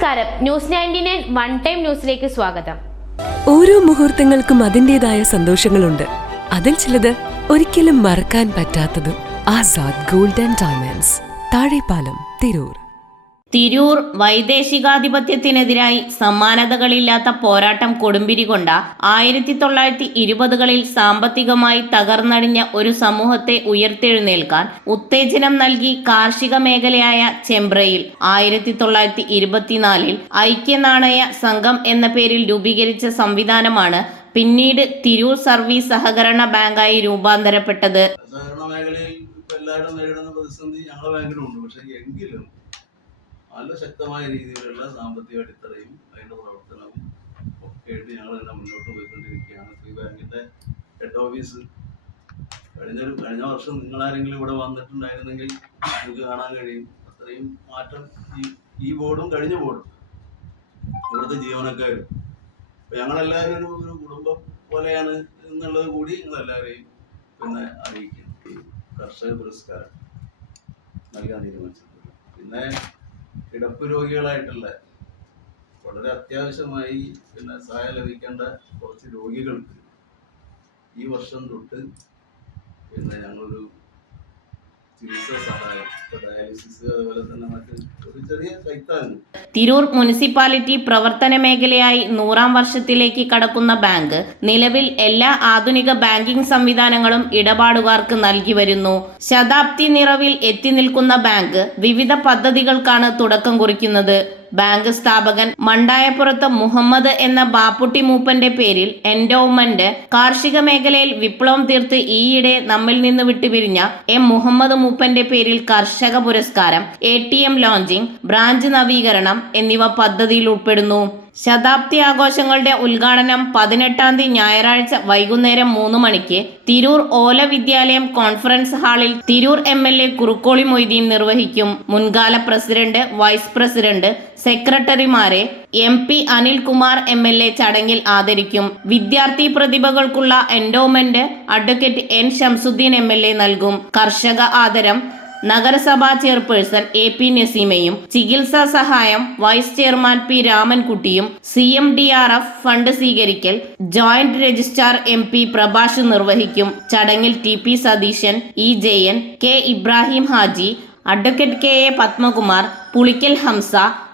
നമസ്കാരം, news 99 one time ന്യൂസിലേക്ക് സ്വാഗതം. ഓരോ മുഹൂർത്തങ്ങൾക്കും അതിൻ്റെതായ സന്തോഷങ്ങളുണ്ട്. അതിൽ ചിലത് ഒരിക്കലും മറക്കാൻ പറ്റാത്തതും. Azad gold and diamonds, Thazhepalam, Tirur. Tirur വൈദേശികാധിപത്യത്തിനെതിരായി സമാനതകളില്ലാത്ത പോരാട്ടം കൊടുമ്പിരി കൊണ്ട 1920കളിൽ സാമ്പത്തികമായി തകർന്നടിഞ്ഞ ഒരു സമൂഹത്തെ ഉയർത്തെഴുന്നേൽക്കാൻ ഉത്തേജനം നൽകി കാർഷിക മേഖലയായ ചെമ്പ്രയിൽ 1924 ഐക്യനാണയ സംഘം എന്ന പേരിൽ രൂപീകരിച്ച സംവിധാനമാണ് പിന്നീട് തിരൂർ സർവീസ് സഹകരണ ബാങ്കായി രൂപാന്തരപ്പെട്ടത്. സഹകരണ മേഖലയിൽ എല്ലാവരും നേരിടുന്ന പ്രതിസന്ധി ഞങ്ങളുടെ ബാങ്കിലുണ്ട്. പക്ഷേ എങ്കിലും നല്ല ശക്തമായ രീതിയിലുള്ള സാമ്പത്തിക അടിത്തറയും അതിൻ്റെ പ്രവർത്തനവും ഒക്കെ ആയിട്ട് ഞങ്ങൾ തന്നെ മുന്നോട്ട് പോയിക്കൊണ്ടിരിക്കുകയാണ്. ഈ ബാങ്കിൻ്റെ ഹെഡ് ഓഫീസ് കഴിഞ്ഞ വർഷം നിങ്ങളാരെങ്കിലും ഇവിടെ വന്നിട്ടുണ്ടായിരുന്നെങ്കിൽ നിങ്ങൾക്ക് കാണാൻ കഴിയും. അത്രയും മാറ്റം ഈ ബോർഡും കഴിഞ്ഞ ബോർഡും ഇവിടുത്തെ ജീവനക്കാരും ഞങ്ങളെല്ലാവരും ഒരു കുടുംബം പോലെയാണ് എന്നുള്ളത് കൂടി നിങ്ങളെല്ലാവരെയും അറിയിക്കും. കർഷക പുരസ്കാരം നൽകാൻ തീരുമാനിച്ചിട്ടുണ്ട്. പിന്നെ കിടപ്പ് രോഗികളായിട്ടുള്ള വളരെ അത്യാവശ്യമായി സഹായം ലഭിക്കേണ്ട കുറച്ച് രോഗികൾക്ക് ഈ വർഷം തൊട്ട് ഞങ്ങളൊരു ചികിത്സാ സഹായം, ഡയാലിസിസ്, അതുപോലെ തന്നെ മറ്റ് ഒരു ചെറിയ കൈത്താങ്ങ്. തിരൂർ മുനിസിപ്പാലിറ്റി പ്രവർത്തന മേഖലയായി 100ാം വർഷത്തിലേക്ക് കടക്കുന്ന ബാങ്ക് നിലവിൽ എല്ലാ ആധുനിക ബാങ്കിംഗ് സംവിധാനങ്ങളും ഇടപാടുകാർക്ക് നൽകി വരുന്നു. ശതാബ്ദി നിറവിൽ എത്തി നിൽക്കുന്ന ബാങ്ക് വിവിധ പദ്ധതികൾക്കാണ് തുടക്കം കുറിക്കുന്നത്. ബാങ്ക് സ്ഥാപകൻ മണ്ടായപ്പുറത്ത് മുഹമ്മദ് എന്ന ബാപ്പുട്ടി മൂപ്പന്റെ പേരിൽ എൻഡോവ്മെന്റ്, കാർഷിക മേഖലയിൽ വിപ്ലവം തീർത്ത് ഈയിടെ നമ്മിൽ നിന്ന് വിട്ടുപിരിഞ്ഞ എം മുഹമ്മദ് മൂപ്പന്റെ പേരിൽ കർഷക പുരസ്കാരം, ATM ലോഞ്ചിംഗ്, ബ്രാഞ്ച് നവീകരണം എന്നിവ പദ്ധതിയിൽ ഉൾപ്പെടുന്നു. ശതാബ്ദി ആഘോഷങ്ങളുടെ ഉദ്ഘാടനം 18-ാം തീയതി ഞായറാഴ്ച വൈകുന്നേരം 3 മണിക്ക് തിരൂർ ഓല വിദ്യാലയം കോൺഫറൻസ് ഹാളിൽ തിരൂർ MLA കുറുക്കോളി മൊയ്തീൻ നിർവഹിക്കും. മുൻകാല പ്രസിഡന്റ്, വൈസ് പ്രസിഡന്റ്, സെക്രട്ടറിമാരെ MP അനിൽകുമാർ MLA ചടങ്ങിൽ ആദരിക്കും. വിദ്യാർത്ഥി പ്രതിഭകൾക്കുള്ള endowment advocate N Shamsuddeen MLA നൽകും. കർഷക ആദരം നഗരസഭാ ചെയർപേഴ്സൺ AP നസീമയും ചികിത്സാ സഹായം വൈസ് ചെയർമാൻ P രാമൻകുട്ടിയും CMDRF ഫണ്ട് സ്വീകരിക്കൽ ജോയിന്റ് രജിസ്ട്രാർ MP പ്രഭാഷ് നിർവഹിക്കും. ചടങ്ങിൽ TP Satheesan, E Jayan, K Ibrahim Haji, advocate KA Padmakumar, Pulikkal Hamsa,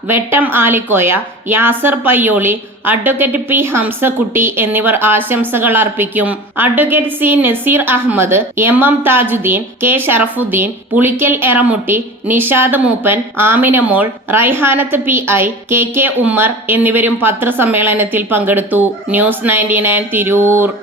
Vettam Alikkoya, Yasar Payyoli, advocate P Hamsakutty എന്നിവർ ആശംസകൾ അർപ്പിക്കും. Advocate C Naseer Ahmed, MM Thajudheen, K Sharafudheen, Pulikkal Eramutty, Nishad Mooppan, Aminamol, Raihanath PI, KK Ummer എന്നിവരും പത്രസമ്മേളനത്തിൽ പങ്കെടുത്തു. ന്യൂസ് 99 തിരൂർ.